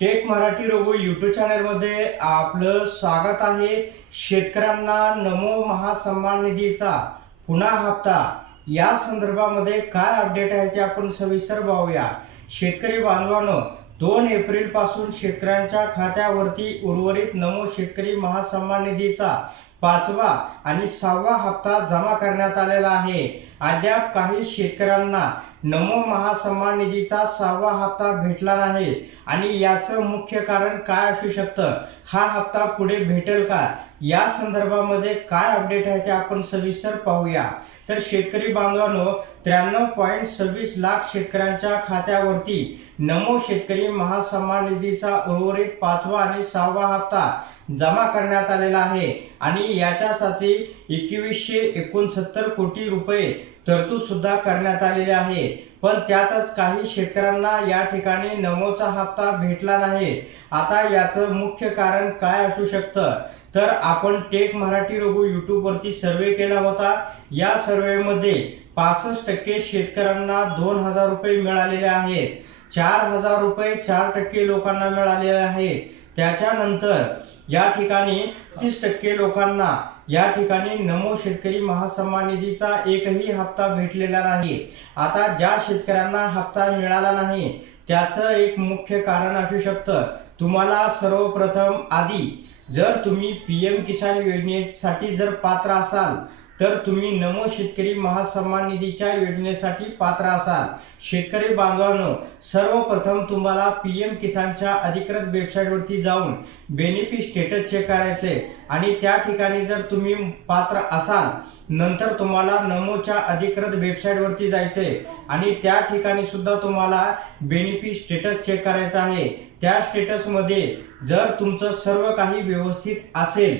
Take Marathi Raghu YouTube चॅनलमध्ये आपलं स्वागत आहे. शेतकऱ्यांना नमो महासन्मान निधीचा पुन्हा हप्ता. या संदर्भामध्ये काय अपडेट आहे ते आपण सविस्तर पाहूया. शेतकरी बांधवांनो दोन एप्रिलपासून शेतकऱ्यांच्या खात्यावरती उर्वरित नमो शेतकरी महासन्मान निधीचा पाचवा आणि सहावा हप्ता जमा करण्यात आलेला आहे. अद्याप काही शेतकऱ्यांना नमो महासन्मान निधीचा सहावा हप्ता भेटला नाही. आणि याचं मुख्य कारण काय असू शकतं? हा हप्ता पुढे भेटेल का? या संदर्भामध्ये काय अपडेट आहे ते आपण सविस्तर पाहूया. तर शेतकरी बांधवांनो त्र्याण्णव पॉईंट सव्वीस लाख शेतकऱ्यांच्या खात्यावरती नमो शेतकरी महासन्मान निधीचा उर्वरित पाचवा आणि सहावा हप्ता जमा करण्यात आलेला आहे. आणि याच्यासाठी एकवीसशे एकोणसत्तर कोटी रुपये तरतूद सुद्धा करण्यात आलेली आहे. पण त्यातच काही शेतकऱ्यांना या ठिकाणी नमोचा हप्ता भेटला नाही. आता याचं मुख्य कारण काय असू शकतं? तर आपण टेक मराठी रघु यूट्यूबवरती सर्वे केला होता. या सर्वेमध्ये पासष्ट टक्के शेतकऱ्यांना दोन हजार रुपये मिळालेले आहेत. चार हजार रुपये चार टक्के लोकांना मिळालेले आहेत. त्याच्यानंतर या ठिकाणी तीस टक्के लोकांना या ठिकाणी नमो शेतकरी महासन्मान निधीचा एकही हप्ता भेटलेला नाही. आता ज्या शेतकऱ्यांना हप्ता मिळाला नाही त्याचं एक मुख्य कारण असू शकतं. तुम्हाला सर्वप्रथम आधी जर तुम्ही पी एम किसान योजनेसाठी जर पात्र असाल तर तुम्ही नमो शेतकरी महासन्मान निधीच्या योजनेसाठी पात्र असाल. शेतकरी बांधवांनो सर्वप्रथम तुम्हाला पी एम किसानच्या अधिकृत वेबसाईटवरती जाऊन बेनिफिट स्टेटस चेक करायचे आणि त्या ठिकाणी जर तुम्ही पात्र असाल नंतर तुम्हाला नमोच्या अधिकृत वेबसाईटवरती जायचे आणि त्या ठिकाणी सुद्धा तुम्हाला बेनिफिट स्टेटस चेक करायचा आहे. त्या स्टेटसमध्ये जर तुमचं सर्व काही व्यवस्थित असेल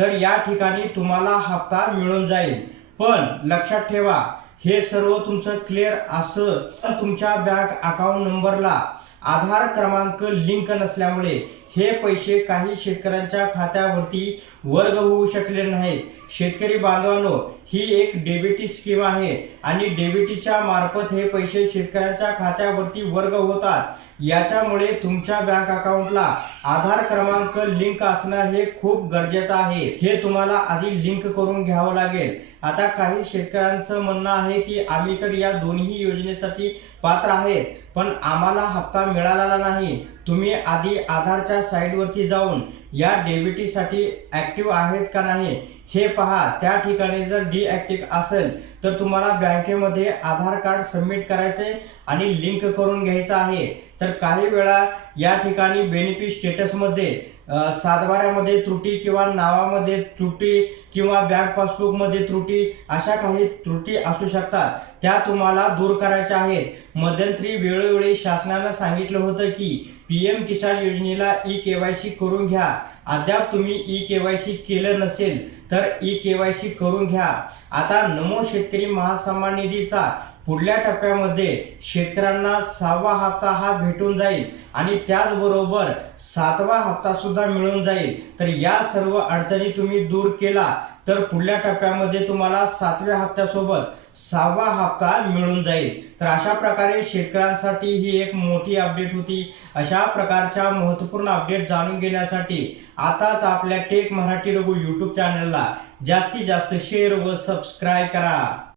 तर या ठिकाणी तुम्हाला हप्ता मिळून जाईल. पण लक्षात ठेवा हे सर्व तुमचं क्लिअर असं पण तुमच्या बँक अकाउंट नंबरला आधार क्रमांक लिंक नसल्यामुळे हे पैसे काही शेतकऱ्यांच्या खात्यावरती वर्ग होऊ शकले नाहीत. शेतकरी बांधवांनो ही एक डेबिटी स्कीम आहे आणि डेबिटीच्या मार्फत हे पैसे शेतकऱ्यांच्या खात्यावरती वर्ग होतात. याच्यामुळे तुमच्या बँक अकाउंटला आधार क्रमांक लिंक असणं हे खूप गरजेचं आहे. हे तुम्हाला आधी लिंक करून घ्यावं लागेल. आता काही शेतकऱ्यांचं म्हणणं आहे की आम्ही तर या दोन्ही योजनेसाठी पात्र आहेत पण आम्हाला हप्ता मिळालेला नाही. तुम्ही आधी आधारच्या साईटवरती जाऊन या डेबिटीसाठी ॲक्टिव्ह आहेत का नाही हे पहा. त्या ठिकाणी जर डीॲक्टिव्ह असेल तर तुम्हाला बँकेमध्ये आधार कार्ड सबमिट करायचे आणि लिंक करून घ्यायचं आहे. तर काही वेळा या ठिकाणी बेनिफिट स्टेटसमध्ये सातबाऱ्यामध्ये त्रुटी किंवा नावामध्ये त्रुटी किंवा बँक पासबुकमध्ये त्रुटी अशा काही त्रुटी असू शकतात. त्या तुम्हाला दूर करायच्या आहेत. मध्यंतरी वेळोवेळी शासनानं सांगितलं होतं की पी एम किसान योजनेला ई केवायसी करून घ्या. अद्याप तुम्ही ई केवायसी केलं नसेल तर ई केवायसी करून घ्या. आता नमो शेतकरी महासन्मान निधीचा पुढल्या टप्प्यामध्ये शेतकऱ्यांना सहावा हप्ता हा भेटून जाईल आणि त्याचबरोबर सातवा हप्ता सुद्धा मिळून जाईल. तर या सर्व अडचणी तुम्ही दूर केला तर पुढल्या टप्प्यामध्ये तुम्हाला सातव्या हप्त्यासोबत सहावा हप्ता मिळून जाईल. तर अशा प्रकारे शेतकऱ्यांसाठी ही एक मोठी अपडेट होती. अशा प्रकारच्या महत्त्वपूर्ण अपडेट जाणून घेण्यासाठी आताच आपल्या टेक मराठी रघु यूट्यूब चॅनलला जास्तीत जास्त शेअर व सबस्क्राईब करा.